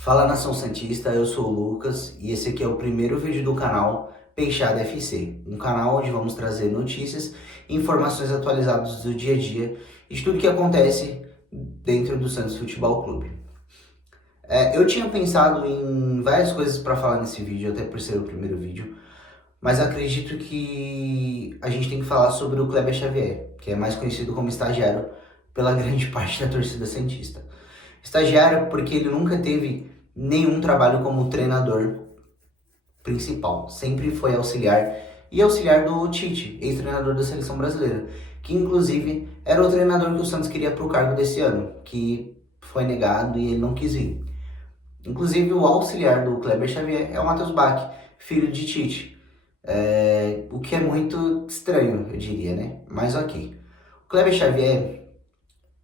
Fala nação santista, eu sou o Lucas e esse aqui é o primeiro vídeo do canal Peixada FC, um canal onde vamos trazer notícias e informações atualizadas do dia a dia e de tudo que acontece dentro do Santos Futebol Clube. Eu tinha pensado em várias coisas para falar nesse vídeo, até por ser o primeiro vídeo, mas acredito que a gente tem que falar sobre o Kleber Xavier, que é mais conhecido como estagiário pela grande parte da torcida santista. Estagiário porque ele nunca teve nenhum trabalho como treinador principal, sempre foi auxiliar e auxiliar do Tite, ex-treinador da seleção brasileira, que inclusive era o treinador que o Santos queria para o cargo desse ano, que foi negado e ele não quis ir. Inclusive o auxiliar do Kleber Xavier é o Matheus Bach, filho de Tite, o que é muito estranho, eu diria, né? Mas ok. O Kleber Xavier,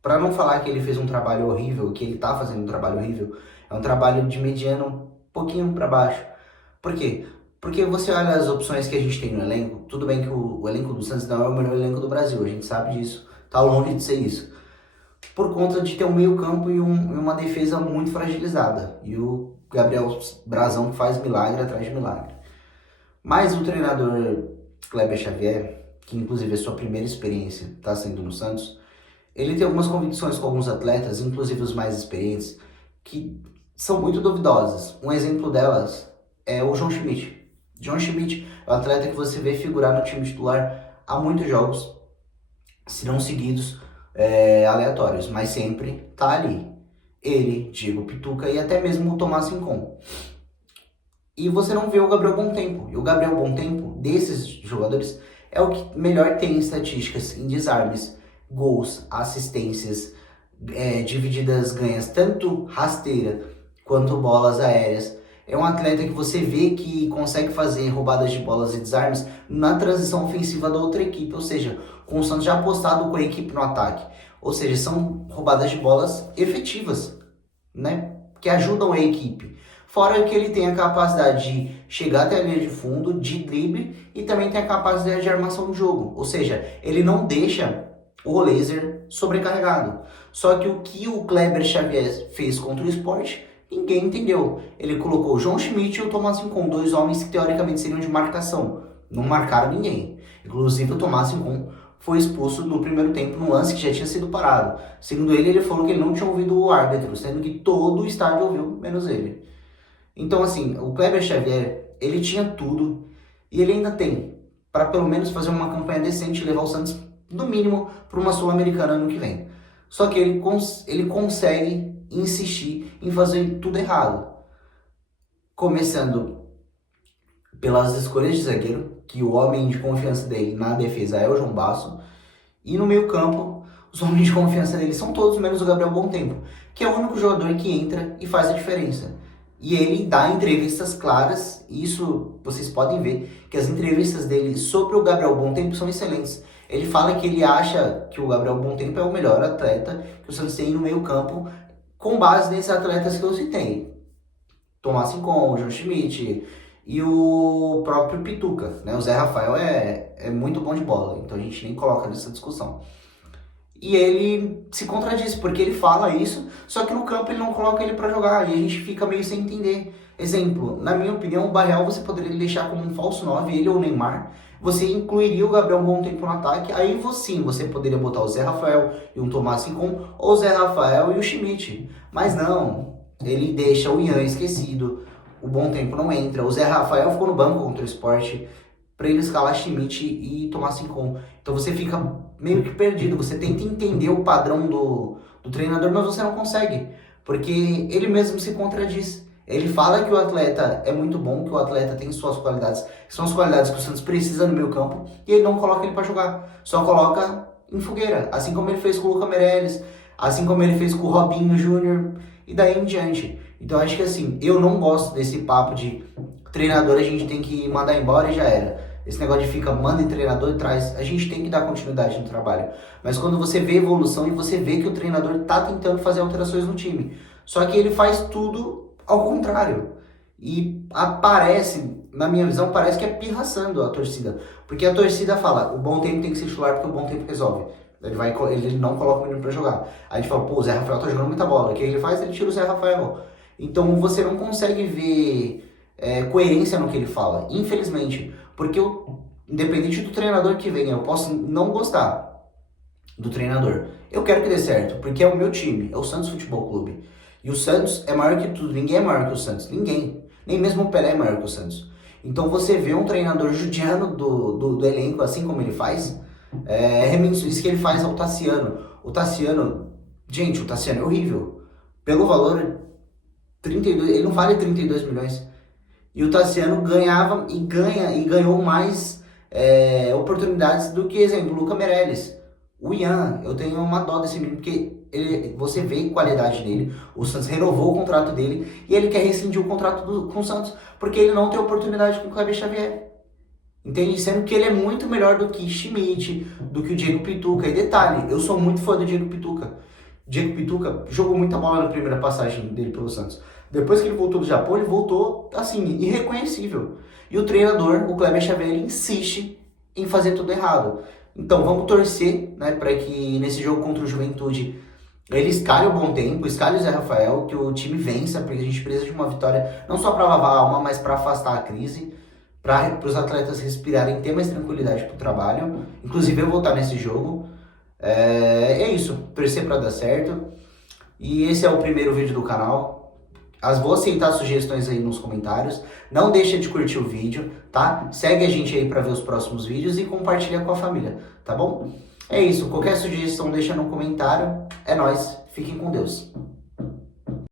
para não falar que ele fez um trabalho horrível, que ele tá fazendo um trabalho horrível, é um trabalho de mediano um pouquinho para baixo. Por quê? Porque você olha as opções que a gente tem no elenco, tudo bem que o elenco do Santos não é o melhor elenco do Brasil, a gente sabe disso, tá longe de ser isso. Por conta de ter um meio campo e uma defesa muito fragilizada. E o Gabriel Brazão faz milagre atrás de milagre. Mas o treinador Kleber Xavier, que inclusive é sua primeira experiência está sendo no Santos, ele tem algumas convicções com alguns atletas, inclusive os mais experientes, que são muito duvidosas. Um exemplo delas é o João Schmidt. João Schmidt é um atleta que você vê figurar no time titular há muitos jogos, se não seguidos, aleatórios, mas sempre tá ali. Ele, Diego Pituca e até mesmo o Tomás Rincon. E você não vê o Gabriel Tempo. E o Gabriel Tempo, desses jogadores, é o que melhor tem em estatísticas, em desarmes, gols, assistências, divididas ganhas, tanto rasteira quanto bolas aéreas. É um atleta que você vê que consegue fazer roubadas de bolas e desarmes na transição ofensiva da outra equipe, ou seja, com o Santos já apostado com a equipe no ataque. Ou seja, são roubadas de bolas efetivas, né? Que ajudam a equipe. Fora que ele tem a capacidade de chegar até a linha de fundo, de drible e também tem a capacidade de armação de jogo. Ou seja, ele não deixa o laser sobrecarregado. Só que o que o Kleber Xavier fez contra o Sport, ninguém entendeu. Ele colocou o João Schmidt e o Tomás Rincon, dois homens que teoricamente seriam de marcação. Não marcaram ninguém. Inclusive o Tomás Rincon foi expulso no primeiro tempo num lance que já tinha sido parado. Segundo ele, ele falou que ele não tinha ouvido o árbitro, sendo que todo o estádio ouviu, menos ele. Então, assim, o Kleber Xavier, ele tinha tudo e ele ainda tem para pelo menos fazer uma campanha decente e levar o Santos, no mínimo, para uma Sul-Americana ano que vem. Só que ele consegue insistir em fazer tudo errado. Começando pelas escolhas de zagueiro, que o homem de confiança dele na defesa é o João Basso, e no meio campo, os homens de confiança dele são todos menos o Gabriel Tempo, que é o único jogador que entra e faz a diferença. E ele dá entrevistas claras, e isso vocês podem ver, que as entrevistas dele sobre o Gabriel Tempo são excelentes. Ele fala que ele acha que o Gabriel Tempo é o melhor atleta que o Santos tem no meio campo, com base nesses atletas que eu citei. Tomás Rincon, João Schmidt e o próprio Pituca, né? O Zé Rafael é muito bom de bola, então a gente nem coloca nessa discussão. E ele se contradiz, porque ele fala isso, só que no campo ele não coloca ele para jogar, e a gente fica meio sem entender. Exemplo, na minha opinião, o Barreal você poderia deixar como um falso 9, ele ou o Neymar, você incluiria o Gabriel Tempo no ataque, aí sim, você poderia botar o Zé Rafael e um Tomás Rincon, ou o Zé Rafael e o Schmidt. Mas não, ele deixa o Ian esquecido, o Tempo não entra, o Zé Rafael ficou no banco contra o Sport, para ele escalar Schmidt e Tomás Rincon. Então você fica meio que perdido, você tenta entender o padrão do treinador, mas você não consegue, porque ele mesmo se contradiz. Ele fala que o atleta é muito bom, que o atleta tem suas qualidades, que são as qualidades que o Santos precisa no meio campo, e ele não coloca ele para jogar, só coloca em fogueira, assim como ele fez com o Luca Meirelles, assim como ele fez com o Robinho Júnior, e daí em diante. Então acho que assim, eu não gosto desse papo de treinador a gente tem que mandar embora e já era. Esse negócio de fica, manda em treinador e traz. A gente tem que dar continuidade no trabalho. Mas quando você vê evolução e você vê que o treinador tá tentando fazer alterações no time. Só que ele faz tudo ao contrário. E aparece, na minha visão, parece que é pirraçando a torcida. Porque a torcida fala, o Tempo tem que ser titular porque o Tempo resolve. Ele não coloca o menino pra jogar. Aí a gente fala, pô, o Zé Rafael tá jogando muita bola. O que ele faz? Ele tira o Zé Rafael. Então você não consegue ver coerência no que ele fala, infelizmente. Porque independente do treinador que venha, eu posso não gostar do treinador. Eu quero que dê certo, porque é o meu time, é o Santos Futebol Clube. E o Santos é maior que tudo, ninguém é maior que o Santos, ninguém. Nem mesmo o Pelé é maior que o Santos. Então você vê um treinador judiando do elenco assim como ele faz, isso que ele faz ao Tassiano. O Tassiano, gente, o Tassiano é horrível. Pelo valor, 32, ele não vale 32 milhões. E o Tassiano ganhava e ganhou mais oportunidades do que, exemplo, o Luca Meirelles. O Ian, eu tenho uma dó desse menino, porque você vê qualidade nele. O Santos renovou o contrato dele e ele quer rescindir o contrato com o Santos, porque ele não tem oportunidade com o Kleber Xavier. Entende? Sendo que ele é muito melhor do que Schmidt, do que o Diego Pituca. E detalhe, eu sou muito fã do Diego Pituca. Diego Pituca jogou muita bola na primeira passagem dele pelo Santos. Depois que ele voltou do Japão, ele voltou, assim, irreconhecível. E o treinador, o Kleber Xavier, ele insiste em fazer tudo errado. Então, vamos torcer, né, para que nesse jogo contra o Juventude ele escalhe o bom tempo, escalhe o Zé Rafael, que o time vença, porque a gente precisa de uma vitória, não só para lavar a alma, mas para afastar a crise, para os atletas respirarem, ter mais tranquilidade para o trabalho. Inclusive, eu vou estar nesse jogo. É isso, torcer para dar certo. E esse é o primeiro vídeo do canal. Vou aceitar sugestões aí nos comentários. Não deixa de curtir o vídeo, tá? Segue a gente aí para ver os próximos vídeos e compartilha com a família, tá bom? É isso, qualquer sugestão deixa no comentário. É nóis, fiquem com Deus.